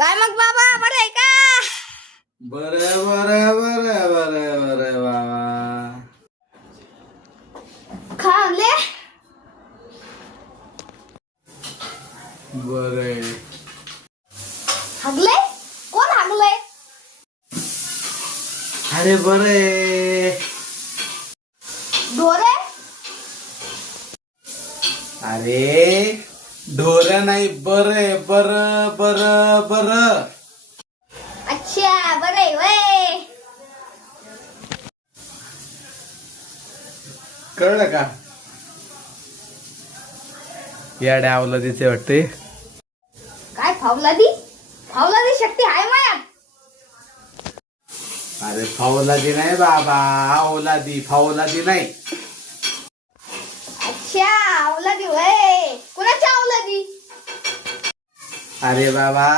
काय मग बाबा बरं आहे का? बरं बरं बरं बरं बरं बाबा. खाल्ले बरं हागले कोण हागले? अरे बरं ढोरे अरे ढोर नाही बरं बरं बरं बरं. अच्छा बरं आहे वय. कळलं का? याड्या आवला तिथे वाटते. काय फावलादी शक्ती आहे मायात. अरे फावलादी नाही बाबा, आवलादी फावलादी नाही. अच्छा अवलादी वय. कुणाच्या अवलादी? अरे बाबा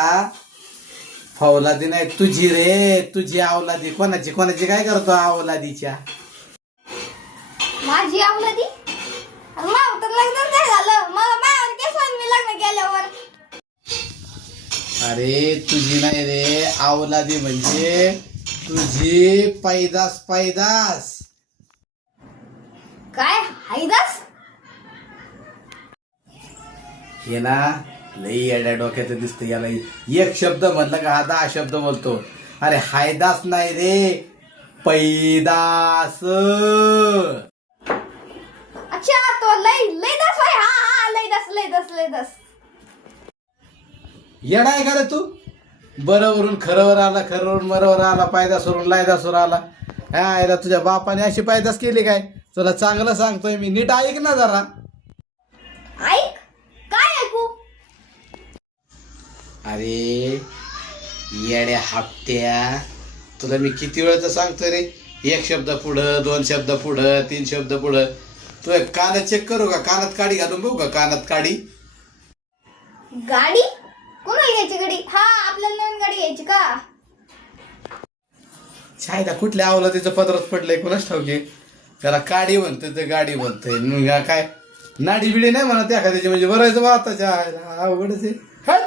फावलादी नाही तुझी रे, तुझी आवलादी. कोणाची कोणाची काय करतो आवलादीच्या? माझी अवलादी? माझं तर लग्न नाही झालं. मला मायावर केस मी लग्न केल्यावर. अरे तुझी नाही रे, आवलादी म्हणजे तुझी पैदास. काय हायदास? हे ना लई येड्या डोक्यात दिसतं. याला एक शब्द म्हणलं का हा 10 शब्द बोलतो. अरे हायदास नाही रे, पैदास. अच्छा तो लय दास होय. हा लय दास. येडा आहे का रे तू? बरोबरून खरंवर आला, खरंवरून बरोबर आला, पायदासवरून लायदासवर आला. हा याला तुझ्या बापाने अशी पायदास केली काय? तुला चांगलं सांगतोय मी, नीट ऐक ना जरा. ऐक काय ऐकू? अरे येड्या हप्त्या, तुला मी किती वेळा सांगतोय रे, 1 शब्द पुढं, 2 शब्द पुढं, 3 शब्द पुढं. तू एक कानात चेक करू का? कानात काडी घालून बघू का? कानात काडी. गाडी कोणाला घ्यायची गाडी? हा आपल्याला नवीन गाडी घ्यायची का? छायला कुठल्या आवला तिचं पत्रच पडलंय कोणाच ठाऊके. त्याला काडी म्हणतोय तर गाडी म्हणतोय. मग काय नाडी बिडी नाही म्हणत एखाद्याची, म्हणजे बरायचं बा आताच्या अवघडच आहे. हट.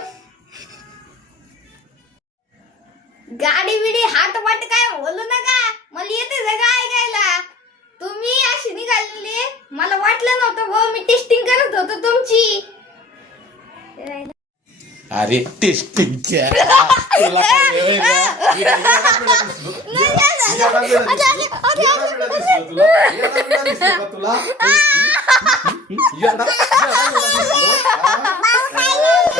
गाडी बिडी हाट वाट काय बोलू नका. मला येते जगा ऐकायला. तुम्ही अशी निघालेली मला वाटलं नव्हतं भाऊ. मी टेस्टिंग करत होतो तुमची. अरे टेस्टिंगच्या तुला काय होय का? तुला